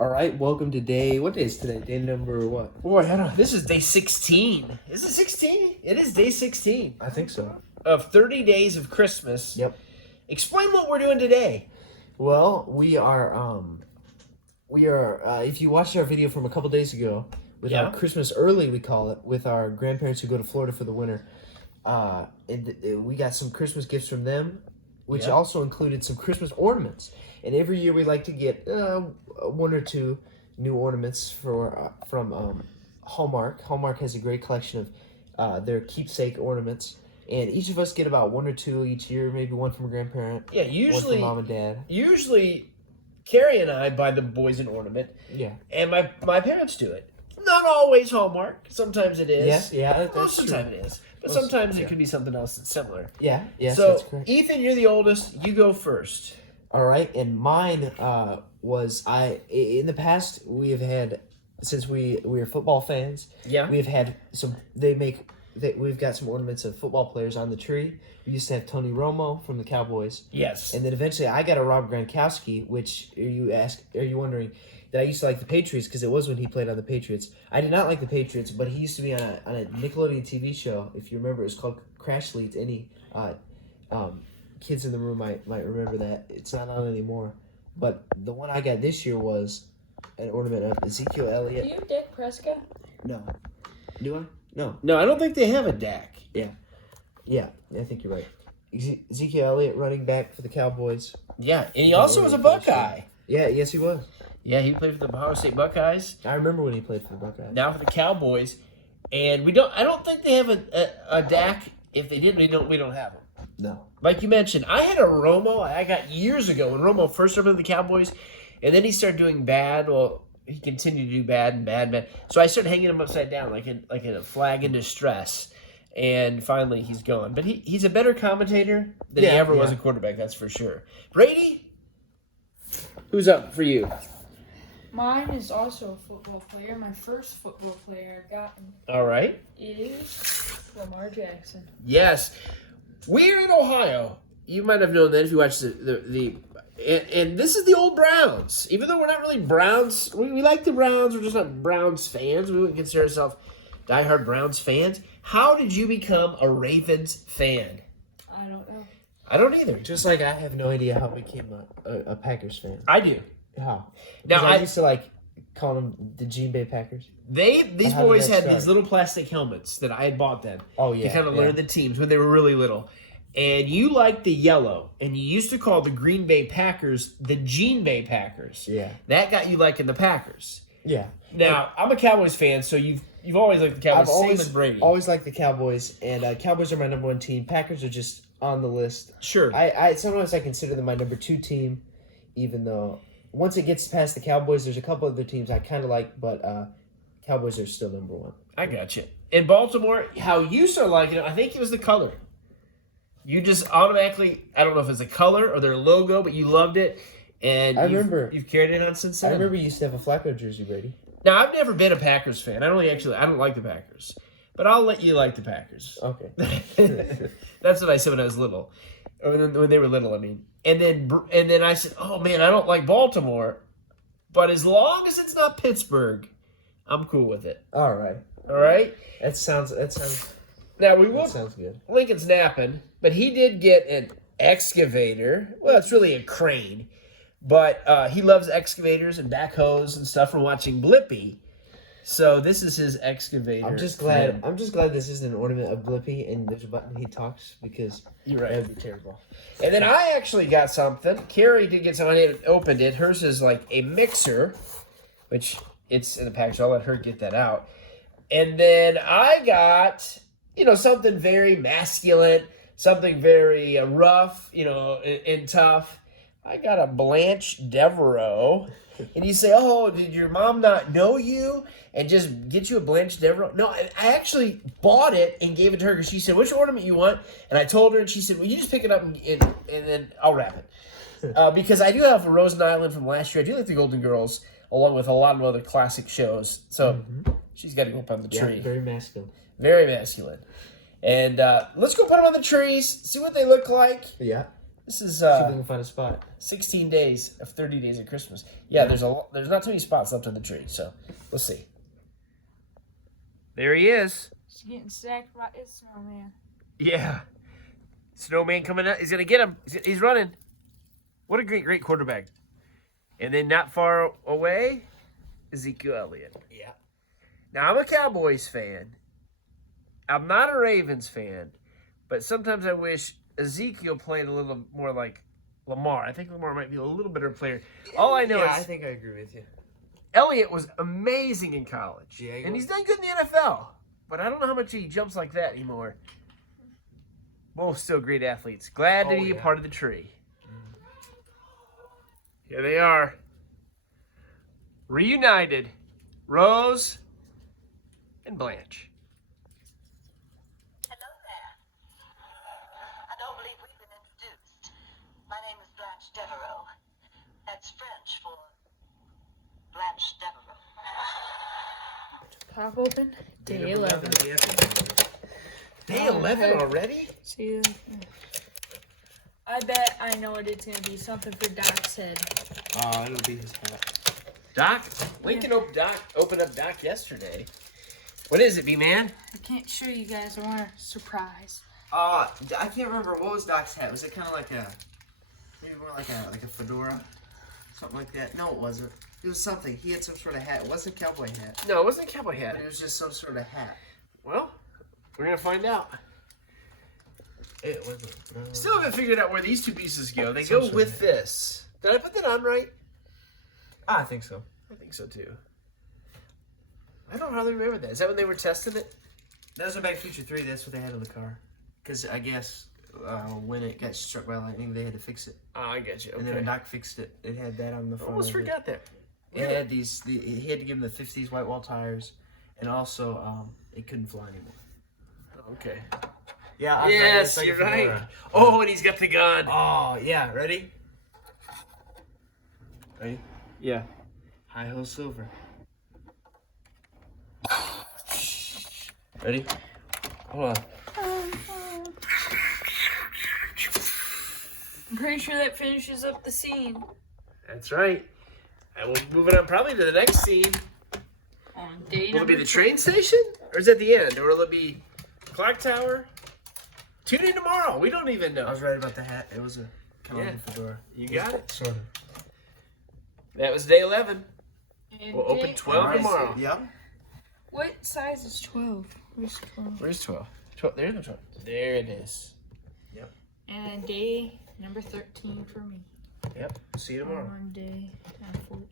All right, welcome to what day is today? Day number what? Boy, I don't. This is day 16. Is it 16? It is day 16 I think so. of 30 days of Christmas. Yep. Explain what we're doing today. Well, we are. If you watched our video from a couple days ago with our Christmas early, we call it, with our grandparents who go to Florida for the winter. We got some Christmas gifts from them, which also included some Christmas ornaments. And every year we like to get one or two new ornaments from Hallmark. Hallmark has a great collection of their keepsake ornaments. And each of us get about one or two each year, maybe one from a grandparent. Yeah, usually one from mom and dad. Usually, Carrie and I buy the boys an ornament. Yeah. And my parents do it. Not always Hallmark. Sometimes it is. Yeah, Most of the time it is. But sometimes it could be something else that's similar. Yeah, yes, so, that's correct. Ethan, you're the oldest. You go first. All right, and mine was in the past we have had, since we are football fans. Yeah. We have had some. We've got some ornaments of football players on the tree. We used to have Tony Romo from the Cowboys. Yes. And then eventually I got a Rob Gronkowski, which are you wondering that I used to like the Patriots because it was when he played on the Patriots. I did not like the Patriots, but he used to be on a Nickelodeon TV show. If you remember, it was called Crash Leads. Any kids in the room might remember that. It's not on anymore. But the one I got this year was an ornament of Ezekiel Elliott. Do you Dak Prescott? No. Do I? No. No, I don't think they have a Dak. Yeah, I think you're right. Ezekiel Elliott, running back for the Cowboys. Yeah, and he also was a Buckeye. Yeah, yes, he was. Yeah, he played for the Ohio State Buckeyes. I remember when he played for the Buckeyes. Now for the Cowboys, and I don't think they have a Dak. If they did, we don't have him. No. Like you mentioned, I had a Romo. I got years ago when Romo first started with the Cowboys, and then he started doing bad. Well, he continued to do bad and bad. So I started hanging him upside down, like in a flag in distress. And finally, he's gone. But he's a better commentator than he ever was a quarterback. That's for sure. Brady, who's up for you? Mine is also a football player. My first football player I've gotten All right. is Lamar Jackson. Yes. We're in Ohio. You might have known that if you watched and this is the old Browns. Even though we're not really Browns, we like the Browns. We're just not Browns fans. We wouldn't consider ourselves diehard Browns fans. How did you become a Ravens fan? I don't know. I don't either. Just like I have no idea how I became a Packers fan. I do. How? Now I used to call them the Green Bay Packers. These boys had these little plastic helmets that I had bought them. Oh yeah. To kind of learn the teams when they were really little. And you liked the yellow, and you used to call the Green Bay Packers the Gene Bay Packers. Yeah. That got you liking the Packers. Yeah. Now, I'm a Cowboys fan, so you've always liked the Cowboys. Same with Brady. Always liked the Cowboys, and Cowboys are my number one team. Packers are just on the list. Sure. I sometimes I consider them my number two team, even though once it gets past the Cowboys, there's a couple other teams I kind of like, but Cowboys are still number one. I got you. In Baltimore, how you started liking it, I think it was the color. You just automatically, I don't know if it's a color or their logo, but you loved it. And you've carried it on since then. I remember you used to have a Flacco jersey, Brady. Now, I've never been a Packers fan. I don't like the Packers. But I'll let you like the Packers. Okay. That's what I said when I was little. Or when they were little, I mean. And then I said, oh, man, I don't like Baltimore. But as long as it's not Pittsburgh, I'm cool with it. All right. All right? That sounds Now, that sounds good. Lincoln's napping, but he did get an excavator. Well, it's really a crane. But he loves excavators and backhoes and stuff from watching Blippi. So this is his excavator. I'm just glad this isn't an ornament of Blippi and there's a button he talks because you're right. That would be terrible. And then I actually got something. Carrie did get something. I hadn't opened it. Hers is like a mixer, which it's in the package. So I'll let her get that out. And then I got, something very masculine, something very rough, and tough. I got a Blanche Devereaux. And you say, oh, did your mom not know you and just get you a Blanche Devereaux? No, I actually bought it and gave it to her because she said, which ornament you want? And I told her, and she said, well, you just pick it up and then I'll wrap it. Because I do have a Rosen Island from last year. I do like the Golden Girls, along with a lot of other classic shows. So she's got to go up on the tree. Yeah, very masculine. Very masculine. And let's go put them on the trees, see what they look like. Yeah. This is See if we can find a spot. 16 days of 30 days of Christmas. Yeah, there's not too many spots left on the tree, so we'll see. There he is. He's getting sacked by his snowman. Yeah. Snowman coming out. He's going to get him. He's running. What a great quarterback. And then not far away, Ezekiel Elliott. Yeah. Now, I'm a Cowboys fan. I'm not a Ravens fan. But sometimes I wish Ezekiel played a little more like Lamar. I think Lamar might be a little better player. All I know is I think I agree with you. Elliott was amazing in college. Yeah, and he's done good in the NFL. But I don't know how much he jumps like that anymore. Both still great athletes. Glad to be a part of the tree. Here they are. Reunited. Rose and Blanche. Hello there. I don't believe we've been introduced. My name is Blanche Devereaux. That's French for Blanche Devereaux. Pop open. Day 11. Day 11 already? See you. I bet I know what it's gonna be. Something for Doc's head. Oh, it'll be his hat. Doc? Lincoln opened up Doc yesterday. What is it, B-Man? I can't show you guys. I want a surprise. I can't remember. What was Doc's hat? Was it kind of like maybe more like a fedora? Something like that? No, it wasn't. It was something. He had some sort of hat. It wasn't a cowboy hat. No, it wasn't a cowboy hat. It was just some sort of hat. Well, we're going to find out. It wasn't. Still haven't figured out where these two pieces go. They go with this. Did I put that on right? I think so. I think so too. I don't hardly remember that. Is that when they were testing it? That was in Back to the Future 3. That's what they had in the car. Because I guess when it got struck by lightning, they had to fix it. Oh, I get you. Okay. And then when Doc fixed it, it had that on the front. Almost of it. forgot that. It had these. He had to give him the 50s white wall tires, and also it couldn't fly anymore. Okay. Yeah. I'm Yes, right. you're right. Oh, and he's got the gun. Oh yeah. Ready? Ready? Yeah. High Ho Silver. Ready? Hold on. I'm pretty sure that finishes up the scene. That's right. And we'll move it on probably to the next scene. On day Will it number be the train station? Or is it the end? Or will it be clock tower? Tune in tomorrow. We don't even know. I was right about the hat. It was a kind of like a fedora. You got it. Sort of. That was day 11. And We'll open 12 tomorrow. Yep. What size is 12? Where's 12? Where's 12? 12? There's the 12. There it is. And day number 13 for me. Yep. See you tomorrow. On day 14.